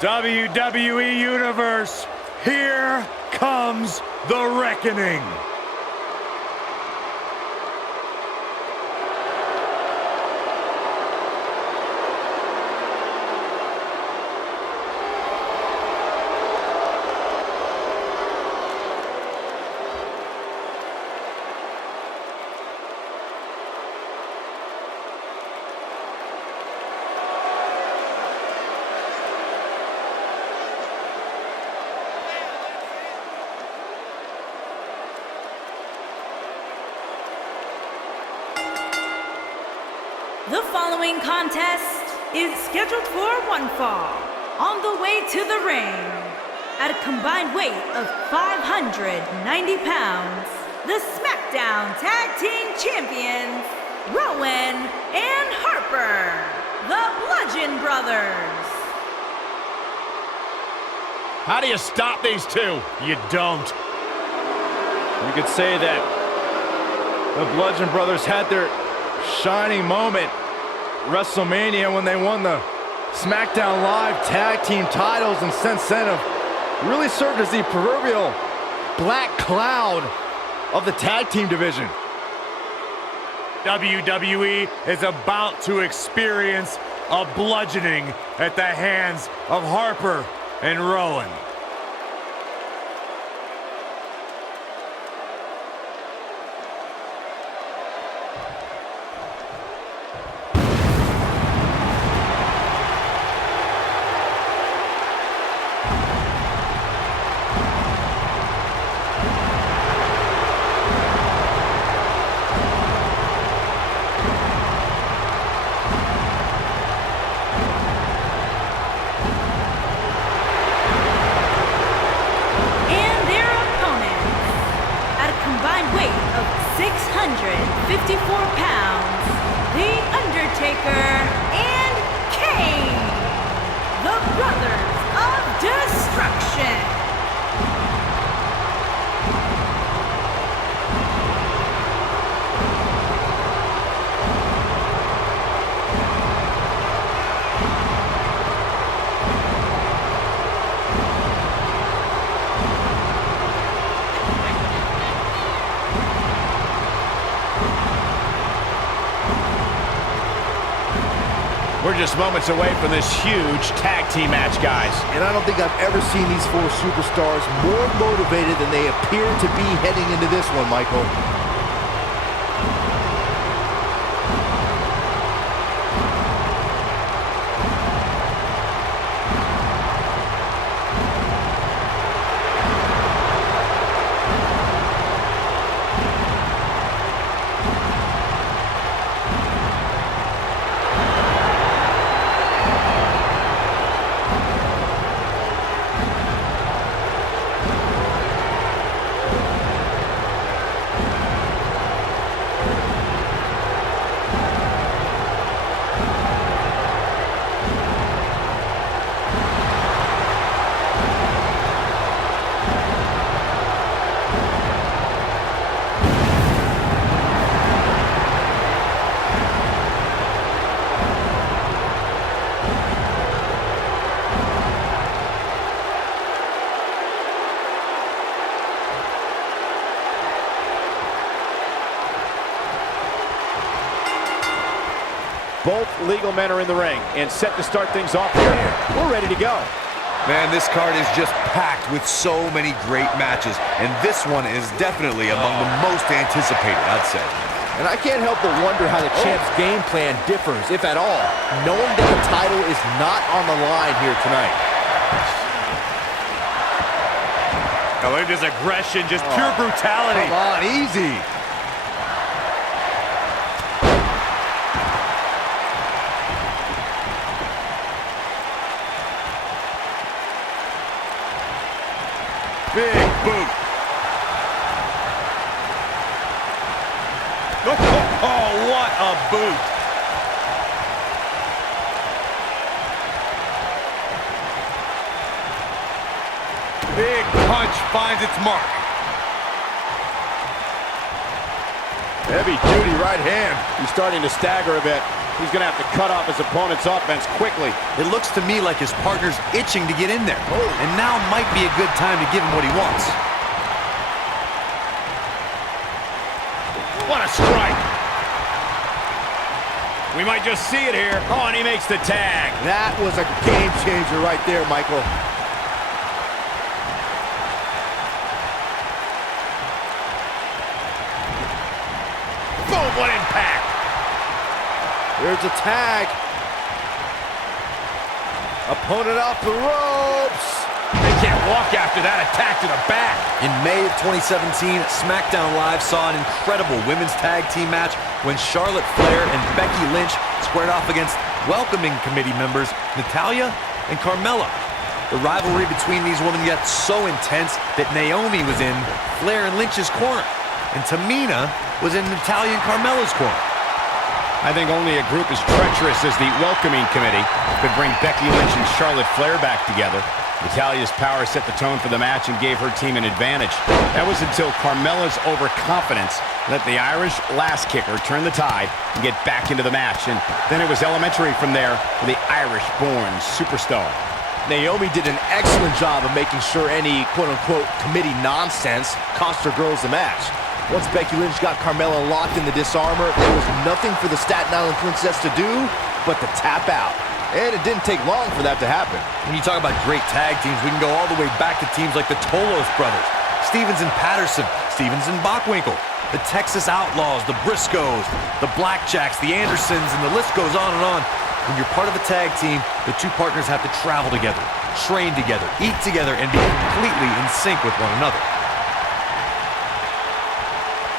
WWE Universe, here comes the reckoning. The following contest is scheduled for one fall. On the way to the ring, at a combined weight of 590 pounds, the SmackDown Tag Team Champions, Rowan and Harper, the Bludgeon Brothers. How do you stop these two? You don't. You could say that the Bludgeon Brothers had their shining moment WrestleMania when they won the SmackDown Live Tag Team titles, and since then have really served as the proverbial black cloud of the tag team division. WWE is about to experience a bludgeoning at the hands of Harper and Rowan. Combined weight of 654 pounds, The Undertaker and KANE, the Brothers of Destruction. We're just moments away from this huge tag team match, guys. And I don't think I've ever seen these four superstars more motivated than they appear to be heading into this one, Michael. Both legal men are in the ring and set to start things off here. We're ready to go. Man, this card is just packed with so many great matches, and this one is definitely among the most anticipated, I'd say. And I can't help but wonder how the champ's game plan differs, if at all, knowing that the title is not on the line here tonight. Now look at this aggression, just pure brutality. Come on, easy. Big boot. Oh, what a boot. Big punch finds its mark. Heavy duty right hand. He's starting to stagger a bit. He's going to have to cut off his opponent's offense quickly. It looks to me like his partner's itching to get in there. And now might be a good time to give him what he wants. What a strike. We might just see it here. Oh, and he makes the tag. That was a game changer right there, Michael. Boom, what impact. There's a tag. Opponent off the ropes. They can't walk after that attack to the back. In May of 2017, SmackDown Live saw an incredible women's tag team match when Charlotte Flair and Becky Lynch squared off against welcoming committee members Natalya and Carmella. The rivalry between these women got so intense that Naomi was in Flair and Lynch's corner, and Tamina was in Natalya and Carmella's corner. I think only a group as treacherous as the welcoming committee could bring Becky Lynch and Charlotte Flair back together. Natalya's power set the tone for the match and gave her team an advantage. That was until Carmella's overconfidence let the Irish last kicker turn the tide and get back into the match. And then it was elementary from there for the Irish-born superstar. Naomi did an excellent job of making sure any quote-unquote committee nonsense cost her girls the match. Once Becky Lynch got Carmella locked in the disarmor, there was nothing for the Staten Island Princess to do but to tap out. And it didn't take long for that to happen. When you talk about great tag teams, we can go all the way back to teams like the Tolos brothers, Stevens and Patterson, Stevens and Bockwinkel, the Texas Outlaws, the Briscoes, the Blackjacks, the Andersons, and the list goes on and on. When you're part of a tag team, the two partners have to travel together, train together, eat together, and be completely in sync with one another.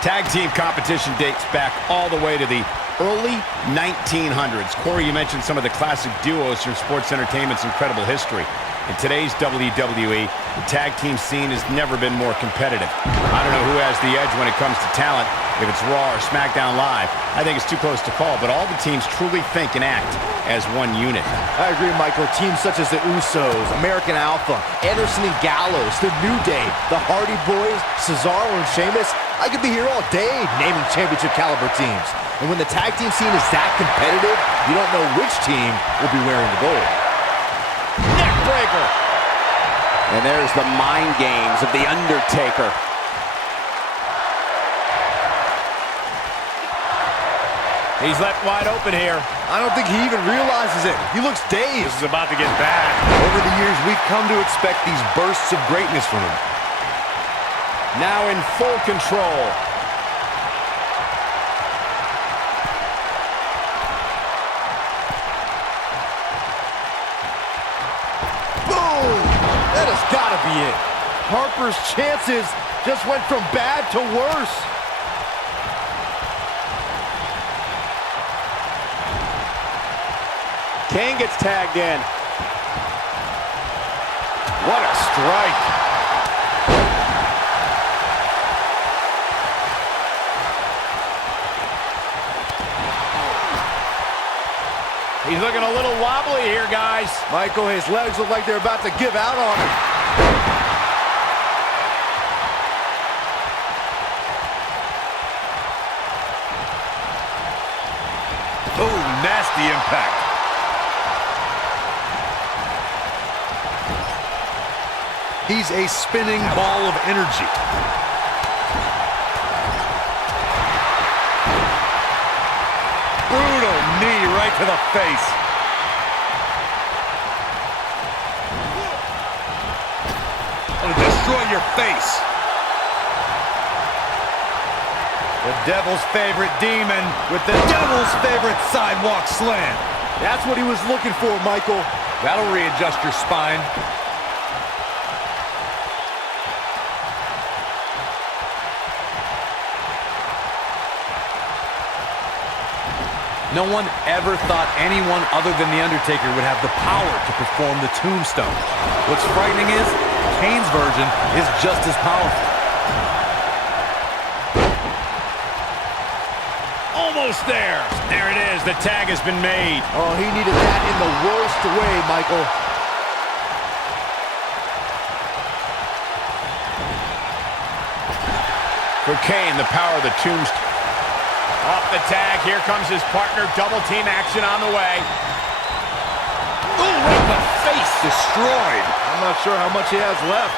Tag team competition dates back all the way to the early 1900s. Corey, you mentioned some of the classic duos from sports entertainment's incredible history. In today's WWE, the tag team scene has never been more competitive. I don't know who has the edge when it comes to talent, if it's Raw or SmackDown Live. I think it's too close to call, but all the teams truly think and act as one unit. I agree, Michael. Teams such as the Usos, American Alpha, Anderson and Gallows, The New Day, the Hardy Boys, Cesaro and Sheamus. I could be here all day naming championship caliber teams. And when the tag team scene is that competitive, you don't know which team will be wearing the gold. Neckbreaker. And there's the mind games of the Undertaker. He's left wide open here. I don't think he even realizes it. He looks dazed. This is about to get bad. Over the years, we've come to expect these bursts of greatness from him. Now in full control. Boom! That has got to be it. Harper's chances just went from bad to worse. Kane gets tagged in. What a strike. He's looking a little wobbly here, guys. Michael, his legs look like they're about to give out on him. Oh, nasty impact. He's a spinning ball of energy. Brutal knee right to the face. It'll destroy your face. The Devil's favorite demon with the Devil's favorite sidewalk slam. That's what he was looking for, Michael. That'll readjust your spine. No one ever thought anyone other than The Undertaker would have the power to perform the tombstone. What's frightening is, Kane's version is just as powerful. almost there. There it is. The tag has been made. Oh, he needed that in the worst way, Michael. For Kane, the power of the tombstone. Off the tag, here comes his partner. Double team action on the way. Ooh, right in the face. Destroyed. I'm not sure how much he has left.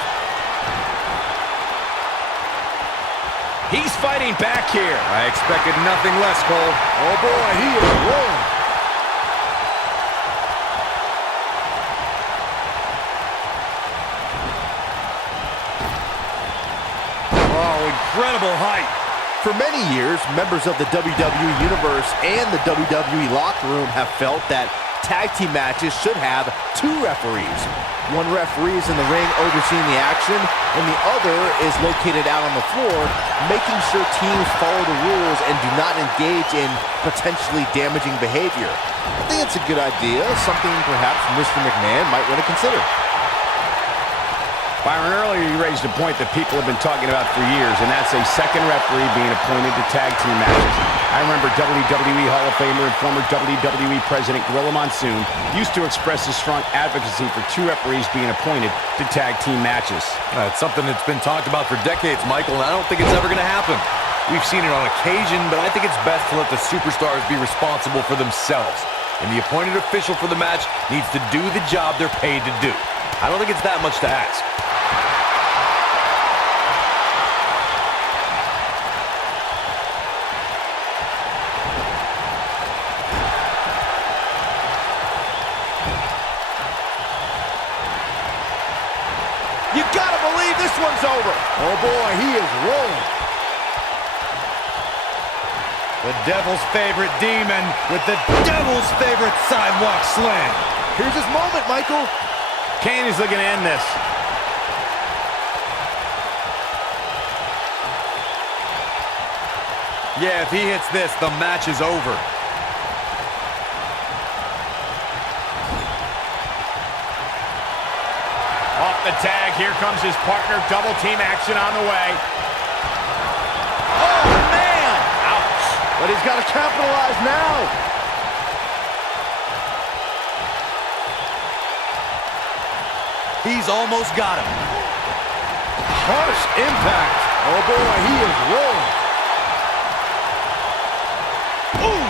He's fighting back here. I expected nothing less, Cole. Oh boy, he is rolling. Oh, incredible height. For many years, members of the WWE Universe and the WWE locker room have felt that tag team matches should have two referees. One referee is in the ring overseeing the action, and the other is located out on the floor, making sure teams follow the rules and do not engage in potentially damaging behavior. I think it's a good idea, something perhaps Mr. McMahon might want to consider. Byron, earlier you raised a point that people have been talking about for years, and that's a second referee being appointed to tag team matches. I remember WWE Hall of Famer and former WWE President Gorilla Monsoon used to express his strong advocacy for two referees being appointed to tag team matches. It's something that's been talked about for decades, Michael, and I don't think it's ever going to happen. We've seen it on occasion, but I think it's best to let the superstars be responsible for themselves. And the appointed official for the match needs to do the job they're paid to do. I don't think it's that much to ask. You gotta believe this one's over. Oh boy, he is rolling. The devil's favorite demon with the devil's favorite sidewalk slam. Here's his moment, Michael. Kane is looking to end this. Yeah, if he hits this, the match is over. Off the tag, here comes his partner. Double team action on the way. Oh, man! Ouch. But he's got to capitalize now. He's almost got him. Harsh impact. Oh, boy, he is rolling. Ooh!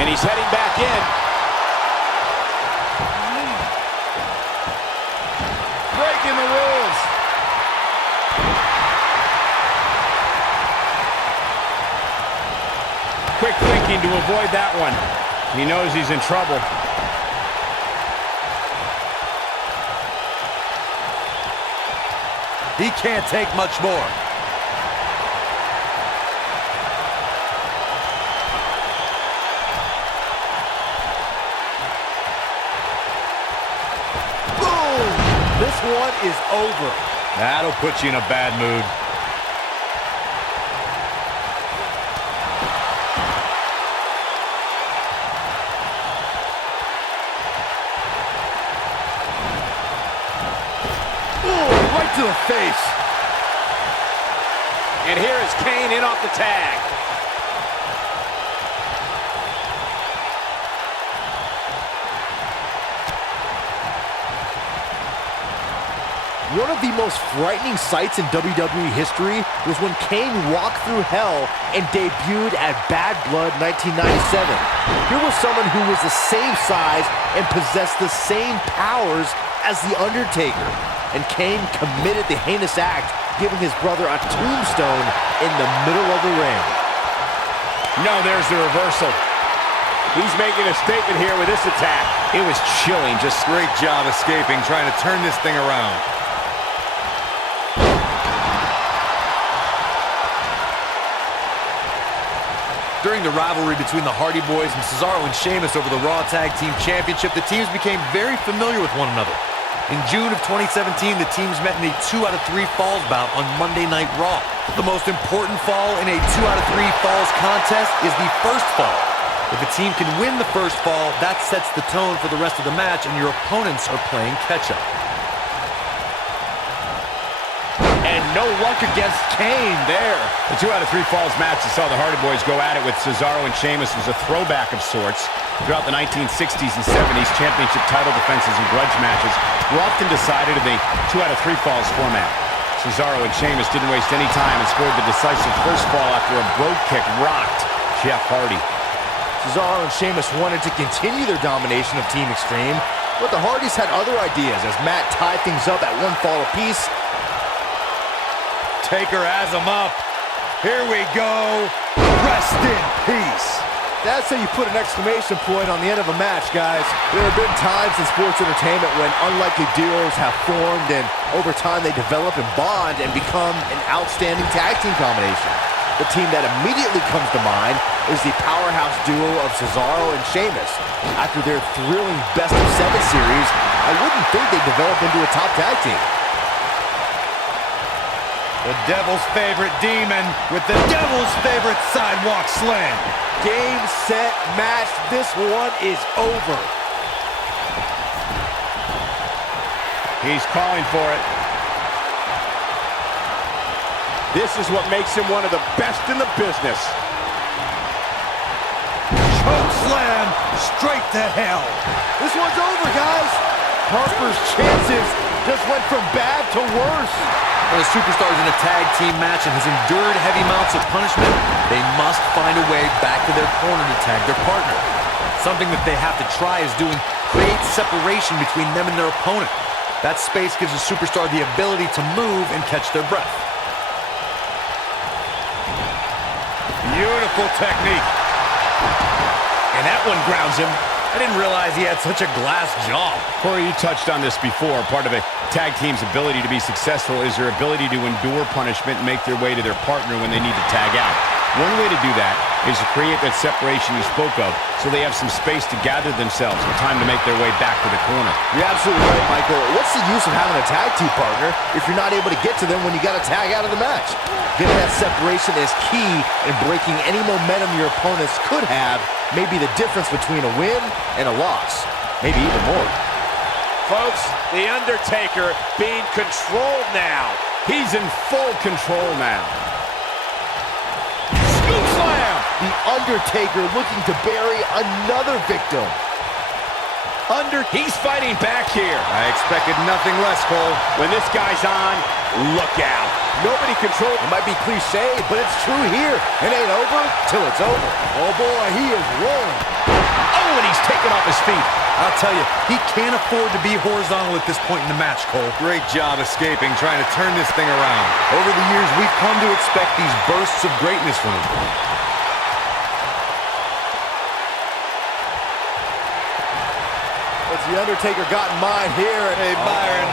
And he's heading back in. Breaking the rules. Quick thinking to avoid that one. He knows he's in trouble. He can't take much more. Boom! This one is over. That'll put you in a bad mood. Right to the face. And here is Kane in off the tag. One of the most frightening sights in WWE history was when Kane walked through hell and debuted at Bad Blood 1997. Here was someone who was the same size and possessed the same powers as The Undertaker. And Kane committed the heinous act, giving his brother a tombstone in the middle of the ring. No, there's the reversal. He's making a statement here with this attack. It was chilling. Just great job escaping, trying to turn this thing around. During the rivalry between the Hardy Boys and Cesaro and Sheamus over the Raw Tag Team Championship, the teams became very familiar with one another. In June of 2017, the teams met in a 2 out of 3 falls bout on Monday Night Raw. The most important fall in a 2 out of 3 falls contest is the first fall. If a team can win the first fall, that sets the tone for the rest of the match, and your opponents are playing catch-up. And no luck against Kane there. The 2 out of 3 falls match that saw the Hardy Boys go at it with Cesaro and Sheamus was a throwback of sorts. Throughout the 1960s and 70s, championship title defenses and grudge matches were often decided in the 2 out of 3 falls format. Cesaro and Sheamus didn't waste any time and scored the decisive first fall after a brogue kick rocked Jeff Hardy. Cesaro and Sheamus wanted to continue their domination of Team Extreme, but the Hardys had other ideas as Matt tied things up at one fall apiece. Taker has him up. Here we go. Rest in peace. That's how you put an exclamation point on the end of a match, guys. There have been times in sports entertainment when unlikely duos have formed and over time they develop and bond and become an outstanding tag team combination. The team that immediately comes to mind is the powerhouse duo of Cesaro and Sheamus. After their thrilling best-of-7 series, I wouldn't think they'd develop into a top tag team. The devil's favorite demon with the devil's favorite sidewalk slam. Game, set, match. This one is over. He's calling for it. This is what makes him one of the best in the business. Choke slam straight to hell. This one's over, guys. Harper's chances just went from bad to worse. When a superstar is in a tag team match and has endured heavy amounts of punishment, they must find a way back to their corner to tag their partner. Something that they have to try is doing create separation between them and their opponent. That space gives a superstar the ability to move and catch their breath. Beautiful technique. And that one grounds him. I didn't realize he had such a glass jaw. Corey, you touched on this before. Part of a tag team's ability to be successful is their ability to endure punishment and make their way to their partner when they need to tag out. One way to do that is to create that separation you spoke of so they have some space to gather themselves and time to make their way back to the corner. You're absolutely right, Michael. What's the use of having a tag team partner if you're not able to get to them when you got to tag out of the match? Getting that separation is key in breaking any momentum your opponents could have, may be the difference between a win and a loss. Maybe even more. Folks, The Undertaker being controlled now. He's in full control now. Scoop slam! The Undertaker looking to bury another victim. He's fighting back here. I expected nothing less, Cole. When this guy's on, look out. Nobody controls. It might be cliche, but it's true here. It ain't over till it's over. Oh boy, he is rolling. Oh, and he's taken off his feet. I'll tell you, he can't afford to be horizontal at this point in the match, Cole. Great job escaping, trying to turn this thing around. Over the years, we've come to expect these bursts of greatness from him. What's the Undertaker got in mind here? Hey, Byron,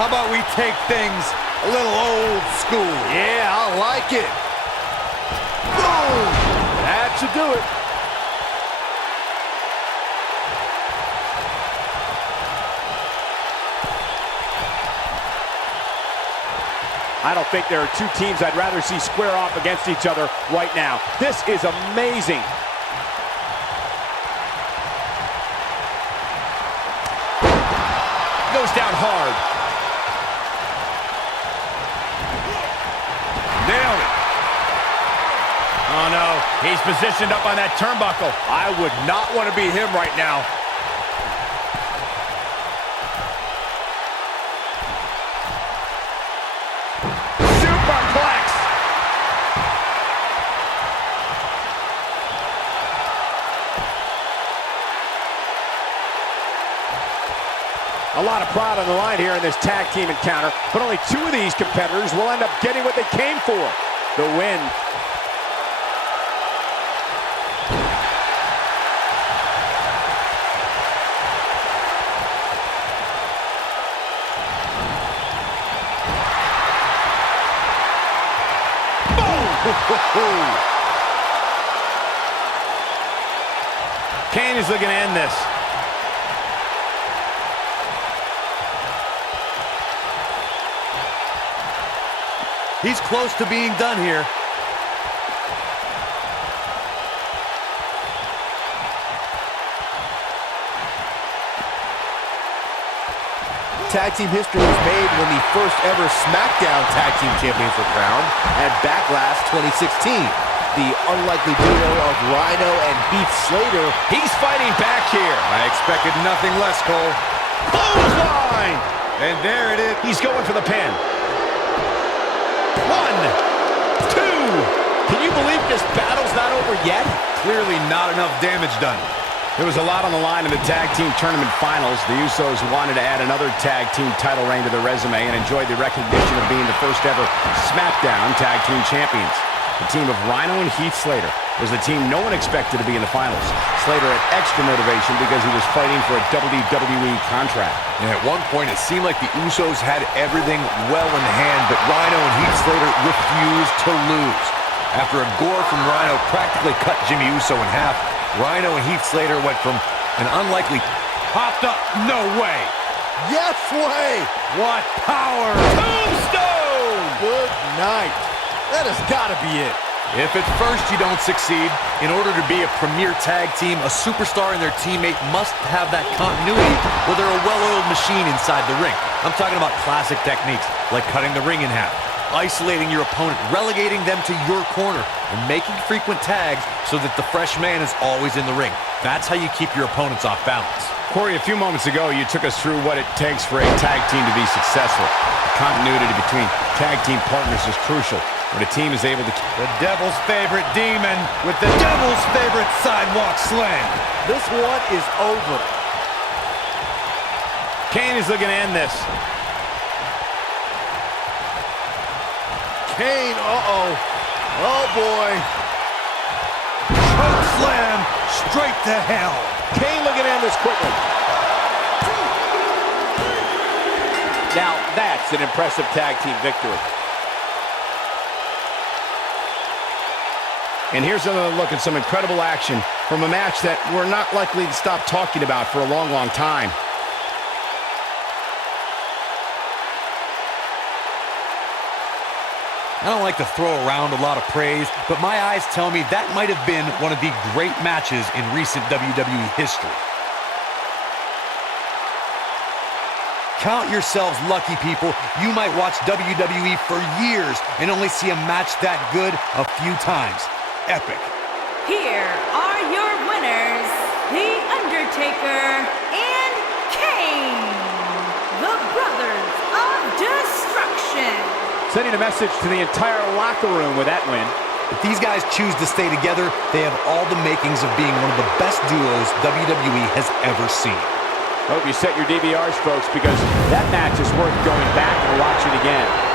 how about we take things a little old school? Yeah, I like it. Boom! That should do it. I don't think there are two teams I'd rather see square off against each other right now. This is amazing. Goes down hard. Nailed it. Oh, no. He's positioned up on that turnbuckle. I would not want to be him right now. Superplex. A lot of pride on the line here in this tag team encounter, but only two of these competitors will end up getting what they came for, the win. Kane is looking to end this. He's close to being done here. Tag team history was made when the first ever SmackDown Tag Team Champions were crowned at Backlash 2016. The unlikely duo of Rhino and Heath Slater. He's fighting back here. I expected nothing less, Cole. Clothesline! And there it is. He's going for the pin. 1, 2. Can you believe this battle's not over yet? Clearly not enough damage done. There was a lot on the line in the tag team tournament finals. The Usos wanted to add another tag team title reign to their resume and enjoyed the recognition of being the first ever SmackDown tag team champions. The team of Rhino and Heath Slater was the team no one expected to be in the finals. Slater had extra motivation because he was fighting for a WWE contract. And at one point, it seemed like the Usos had everything well in hand, but Rhino and Heath Slater refused to lose. After a gore from Rhino practically cut Jimmy Uso in half, Rhino and Heath Slater went from an unlikely Popped up. No way. Yes way! What power. Tombstone! Good night. That has got to be it. If at first you don't succeed, in order to be a premier tag team, a superstar and their teammate must have that continuity where they're a well-oiled machine inside the ring. I'm talking about classic techniques like cutting the ring in half, isolating your opponent, relegating them to your corner, and making frequent tags so that the fresh man is always in the ring. That's how you keep your opponents off balance. Corey, a few moments ago, you took us through what it takes for a tag team to be successful. The continuity between tag team partners is crucial. When a team is able to... The devil's favorite demon with the devil's favorite sidewalk slam. This one is over. Kane is looking to end this. Kane, uh-oh. Oh, boy. Choke slam straight to hell. Kane looking to end this quickly. Now, that's an impressive tag team victory. And here's another look at some incredible action from a match that we're not likely to stop talking about for a long, long time. I don't like to throw around a lot of praise, but my eyes tell me that might have been one of the great matches in recent WWE history. Count yourselves lucky, people. You might watch WWE for years and only see a match that good a few times. Epic. Here are your winners, The Undertaker and Kane, the Brothers of Destruction. Sending a message to the entire locker room with that win. If these guys choose to stay together, they have all the makings of being one of the best duos WWE has ever seen. Hope you set your DVRs, folks, because that match is worth going back and watching again.